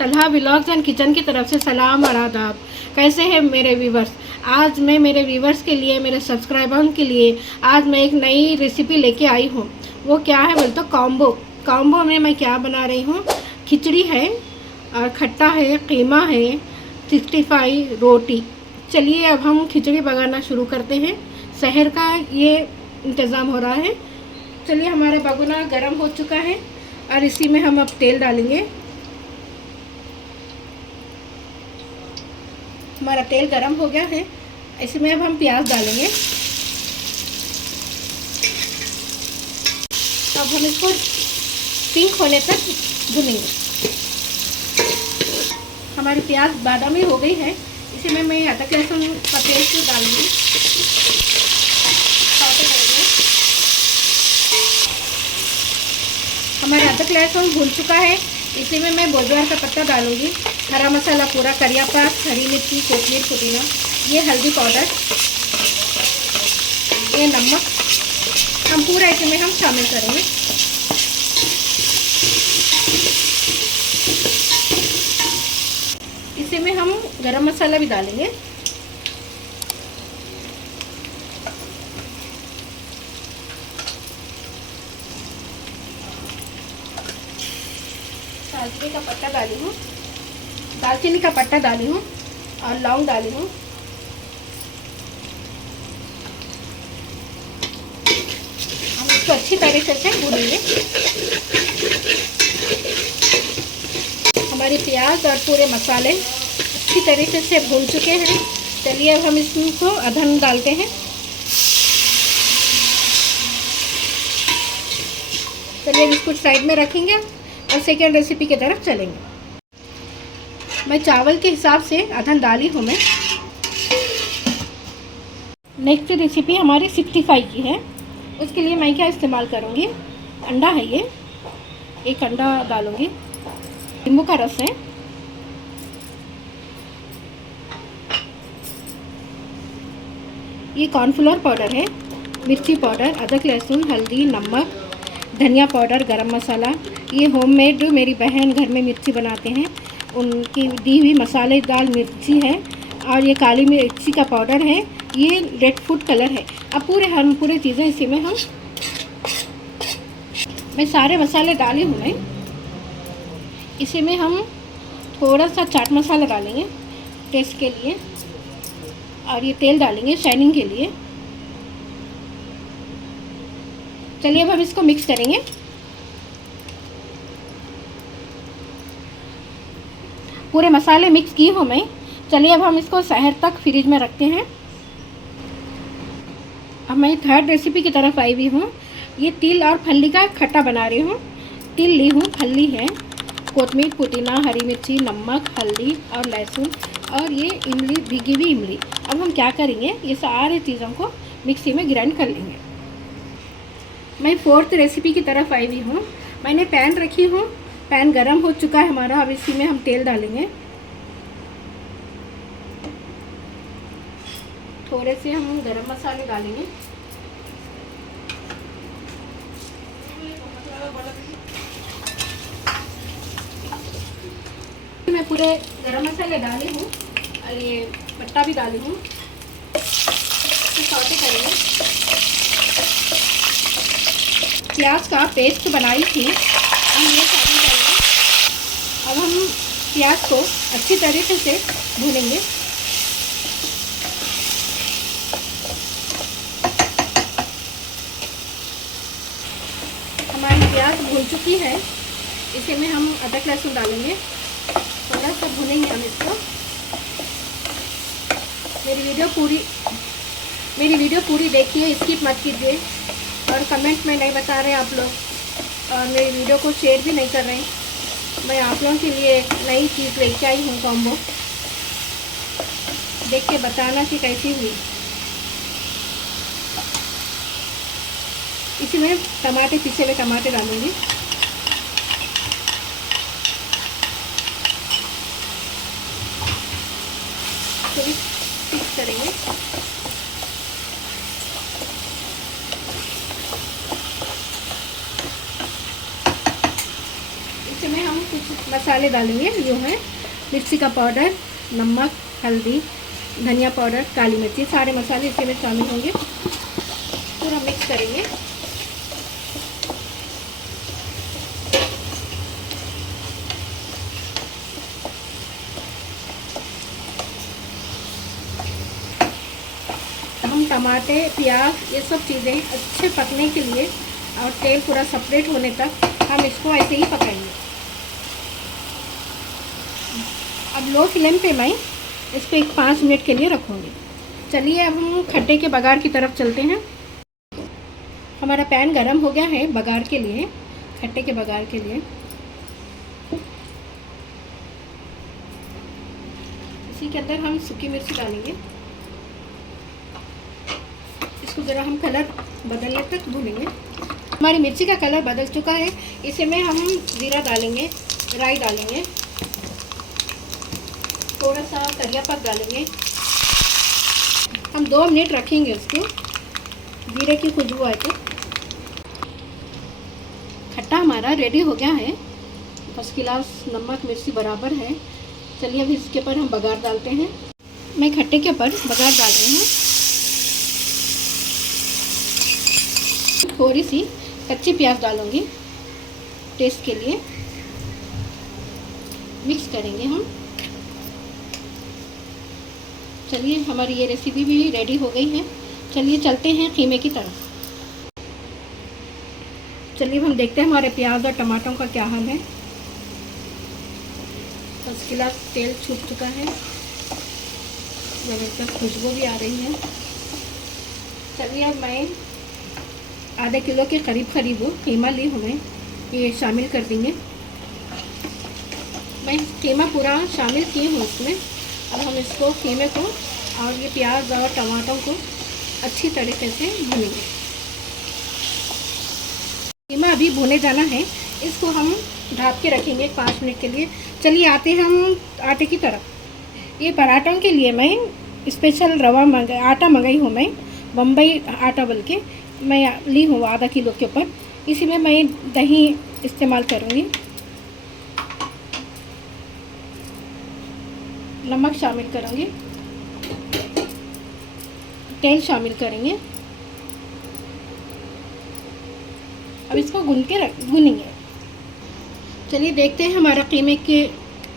Talha vlogs and kitchen की तरफ से सलाम और आदाब। कैसे हैं मेरे व्यूवर्स? आज मैं मेरे व्यूवर्स के लिए, मेरे सब्सक्राइबर्स के लिए आज मैं एक नई रेसिपी लेके आई हूँ। वो क्या है बोल तो कॉम्बो में मैं क्या बना रही हूँ। खिचड़ी है और खट्टा है, कीमा है, 65 रोटी। चलिए अब हम खिचड़ी पकाना शुरू करते हैं। शहर का ये इंतज़ाम हो रहा है। चलिए, हमारा बगुना गर्म हो चुका है और इसी में हम अब तेल डालेंगे। हमारा तेल गरम हो गया है, इसमें अब हम प्याज डालेंगे। अब हम इसको पिंक होने तक भूनेंगे। हमारी प्याज बादामी हो गई है, इसमें मैं अदरक लहसुन का पेस्ट डालूंगी। हमारा अदरक लहसुन भून चुका है, इसी में मैं बोजवार का पत्ता डालूंगी, हरा मसाला पूरा, करिया पात, हरी मिर्ची, कोतमीर, पुदीना, ये हल्दी पाउडर, ये नमक, हम पूरा इसमें हम शामिल करेंगे। इसी में हम गरम मसाला भी डालेंगे। दालचीनी का पत्ता डाली हूँ, दालचीनी का पत्ता डाली हूँ और लौंग डाली हूँ। हम इसको अच्छी तरीके से भूनेंगे। हमारी प्याज और पूरे मसाले अच्छी तरीके से भून चुके हैं। चलिए अब हम इसको अदहन डालते हैं। चलिए अब इसको साइड में रखेंगे और सेकेंड रेसिपी की तरफ चलेंगे। मैं चावल के हिसाब से अदहन डाली हूँ मैं। नेक्स्ट रेसिपी हमारी 65 की है। उसके लिए मैं क्या इस्तेमाल करूँगी, अंडा है ये, एक अंडा डालूँगी, नींबू का रस है, ये कॉर्नफ्लोर पाउडर है, मिर्ची पाउडर, अदरक लहसुन, हल्दी, नमक, धनिया पाउडर, गरम मसाला, ये होममेड मेरी बहन घर में मिर्ची बनाते हैं, उनकी दी हुई मसालेदार मिर्ची है, और ये काली मिर्ची का पाउडर है, ये रेड फूड कलर है। अब पूरे चीज़ें इसी में मैं सारे मसाले डाली हूँ मैं। इसी में हम थोड़ा सा चाट मसाला डालेंगे टेस्ट के लिए, और ये तेल डालेंगे शाइनिंग के लिए। चलिए अब हम इसको मिक्स करेंगे। पूरे मसाले मिक्स की हूँ मैं। चलिए अब हम इसको शहर तक फ्रिज में रखते हैं। अब मैं थर्ड रेसिपी की तरफ आई हुई हूँ। ये तिल और फल्ली का खट्टा बना रही हूँ। तिल ली हूँ, फल्ली है, कोतमीर, पुदीना, हरी मिर्ची, नमक, हल्दी और लहसुन, और ये इमली, भीगी हुई इमली। अब हम क्या करेंगे, ये सारी चीज़ों को मिक्सी में ग्राइंड कर लेंगे। मैं फोर्थ रेसिपी की तरफ आई हुई हूँ। मैंने पैन रखी हूँ, पैन गरम हो चुका है हमारा। अब इसी में हम तेल डालेंगे, थोड़े से हम गरम मसाले डालेंगे। मैं पूरे गरम मसाले डाली हूँ और ये पत्ता भी डाली हूँ, तो सौटे करेंगे। प्याज का पेस्ट बनाई थी, हम ये सारी डालेंगे। अब हम प्याज को अच्छी तरीके से भूनेंगे। हमारी प्याज भून चुकी है, इसी में हम अदरक लहसुन डालेंगे। थोड़ा सा भूनेंगे हम इसको। मेरी वीडियो पूरी देखिए, स्किप मत कीजिए। और कमेंट में नहीं बता रहे आप लोग, और मेरी वीडियो को शेयर भी नहीं कर रहे हैं। मैं आप लोगों के लिए एक नई चीज़ लेके आई हूँ, कॉम्बो। देख के बताना कि कैसी हुई। इसी में टमाटर, पीछे हुए टमाटर डालूंगी। थोड़ी मिक्स करेंगे। मसाले डालेंगे। जो है मिर्ची का पाउडर, नमक, हल्दी, धनिया पाउडर, काली मिर्ची, सारे मसाले इसके में शामिल होंगे। पूरा मिक्स करेंगे। हम टमाटे, प्याज ये सब चीज़ें अच्छे पकने के लिए और तेल पूरा सेपरेट होने तक हम इसको ऐसे ही पकाएंगे। अब लो फ्लेम पे मैं इसको 5 मिनट के लिए रखूँगी। चलिए अब हम खट्टे के बघार की तरफ चलते हैं। हमारा पैन गरम हो गया है बघार के लिए, खट्टे के बघार के लिए। इसी के अंदर हम सूखी मिर्ची डालेंगे। इसको ज़रा हम कलर बदलने तक भूनेंगे। हमारी मिर्ची का कलर बदल चुका है। इसी में हम जीरा डालेंगे, राई डालेंगे, थोड़ा सा करिया पत्ता डालेंगे। हम 2 मिनट रखेंगे उसको, जीरे की खुशबू आए तो। खट्टा हमारा रेडी हो गया है। फर्स्ट क्लास नमक मिर्ची बराबर है। चलिए अब इसके ऊपर हम बघार डालते हैं। मैं खट्टे के ऊपर बघार डाल रही हूँ। थोड़ी सी कच्ची प्याज डालूंगी टेस्ट के लिए। मिक्स करेंगे हम। चलिए हमारी ये रेसिपी भी रेडी हो गई है। चलिए चलते हैं कीमे की तरफ। चलिए हम देखते हैं हमारे प्याज और टमाटरों का क्या हाल है। फर्स्ट क्लास तेल छूट चुका है, ज़बरदस्त खुशबू भी आ रही है। चलिए अब मैं आधे किलो के करीब कीमा ली हूँ, मैं ये शामिल कर देंगे। मैं कीमा पूरा शामिल की हूँ इसमें। अब हम इसको कीमे को और ये प्याज और टमाटरों को अच्छी तरीके से भूनेंगे। कीमा अभी भुने जाना है। इसको हम ढक के रखेंगे 5 मिनट के लिए। चलिए आते हैं हम आटे की तरफ। ये पराठों के लिए मैं स्पेशल आटा मंगाई हूँ। मैं बम्बई आटा बोल के मैं ली हूँ आधा किलो के ऊपर। इसी में मैं दही इस्तेमाल करूँगी, नमक शामिल करूँगी, तेल शामिल करेंगे। अब इसको भूनेंगे। चलिए देखते हैं हमारा कीमे के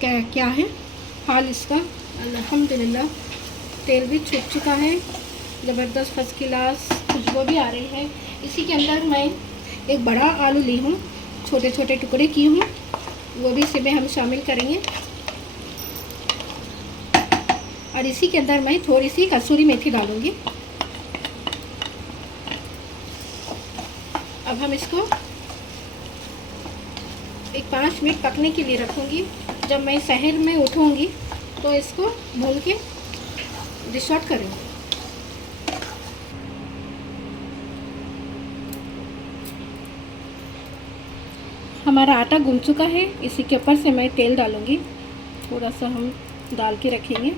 क्या है हाल इसका। अल्हम्दुलिल्लाह तेल भी छूट चुका है, ज़बरदस्त फर्स्ट क्लास खुशबू भी आ रही है। इसी के अंदर मैं एक बड़ा आलू ली हूँ, छोटे छोटे टुकड़े की हूँ, वो भी इसी में हम शामिल करेंगे। और इसी के अंदर मैं थोड़ी सी कसूरी मेथी डालूँगी। अब हम इसको 5 मिनट पकने के लिए रखूँगी। जब मैं शहर में उठूँगी तो इसको भून के डिश आउट करेंगे। हमारा आटा गूंथ चुका है। इसी के ऊपर से मैं तेल डालूँगी, थोड़ा सा हम डाल के रखेंगे।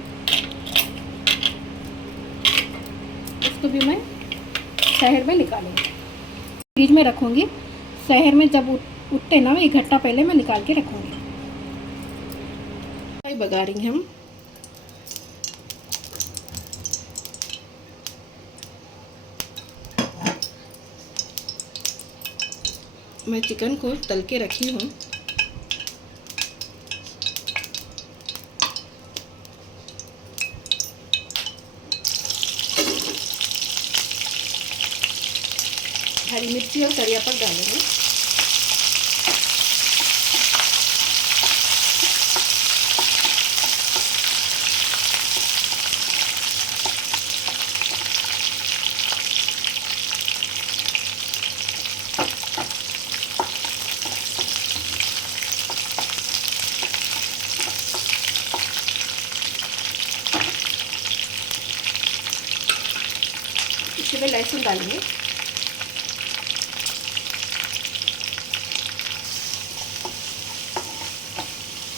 इसको भी मैं शहर में निकालूँगी, फ्रिज में रखूँगी। शहर में जब उठते ना, 1 घंटा पहले मैं निकाल के रखूँगी। बघा रही हम। मैं चिकन को तल के रखी हूँ। हरी मिर्ची और करिया पत्ता डालेंगे। इसमें लहसुन डालेंगे।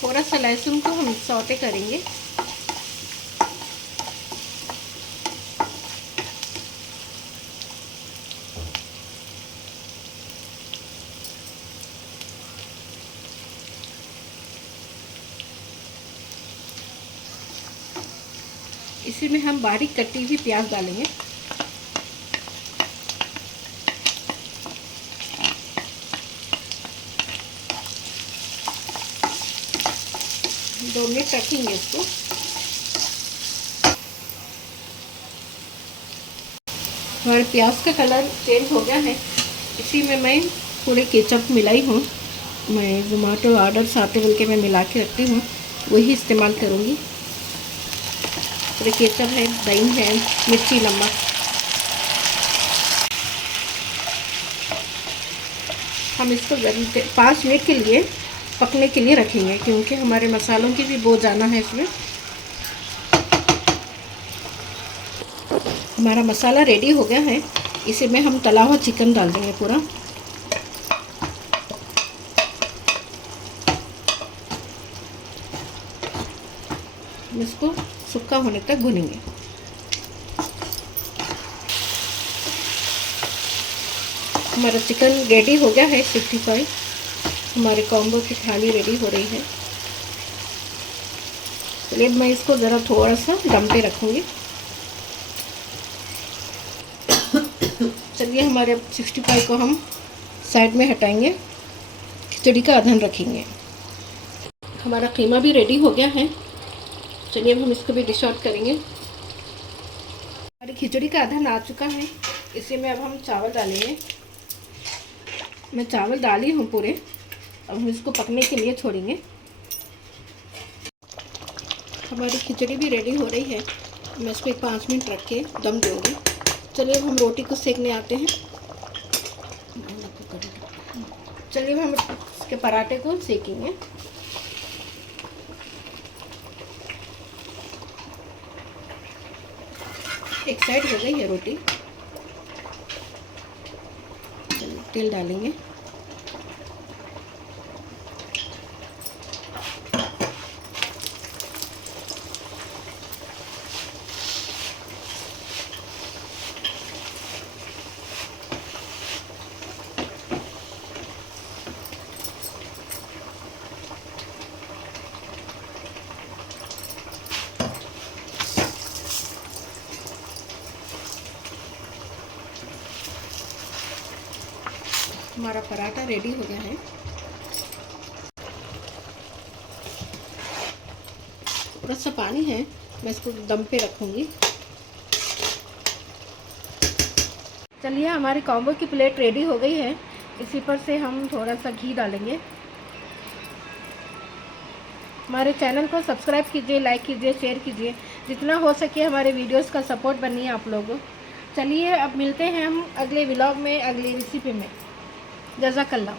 थोड़ा सा लहसुन को हम सौते करेंगे। इसी में हम बारीक कटी हुई प्याज डालेंगे। दो मिनट रखेंगे इसको। हमारे प्याज का कलर चेंज हो गया है। इसी में मैं थोड़े केचप मिलाई हूँ। मैं जोमेटो ऑर्डर्स आते बोल के मैं मिला के रखती हूँ, वही इस्तेमाल करूँगी। थोड़े केचप है, दही है, मिर्ची, नमक। हम इसको 5 मिनट के लिए पकने के लिए रखेंगे, क्योंकि हमारे मसालों की भी बो जाना है इसमें। हमारा मसाला रेडी हो गया है। इसी में हम तला हुआ चिकन डाल देंगे पूरा। इसको सूखा होने तक भूनेंगे। हमारा चिकन रेडी हो गया है 65। हमारे कॉम्बो की थाली रेडी हो रही है। चलिए मैं इसको ज़रा थोड़ा सा दम पे रखूँगी। चलिए हमारे 65 को हम साइड में हटाएंगे, खिचड़ी का अधन रखेंगे। हमारा कीमा भी रेडी हो गया है। चलिए अब हम इसको भी डिश आउट करेंगे। हमारी खिचड़ी का अधन आ चुका है। इसी में अब हम चावल डालेंगे। मैं चावल डाली हूँ पूरे। अब हम इसको पकने के लिए छोड़ेंगे। हमारी खिचड़ी भी रेडी हो रही है। मैं इसको 5 मिनट रख के दम दूँगी। चलिए अब हम रोटी को सेकने आते हैं। चलिए हम इसके पराठे को सेकेंगे। एक साइड हो गई है रोटी। तेल डालेंगे। हमारा पराठा रेडी हो गया है। थोड़ा सा पानी है, मैं इसको दम पे रखूँगी। चलिए हमारी कॉम्बो की प्लेट रेडी हो गई है। इसी पर से हम थोड़ा सा घी डालेंगे। हमारे चैनल को सब्सक्राइब कीजिए, लाइक कीजिए, शेयर कीजिए। जितना हो सके हमारे वीडियोस का सपोर्ट बनिए आप लोगों। चलिए अब मिलते हैं हम अगले व्लॉग में, अगली रेसिपी में। जज़ाकल्लाह।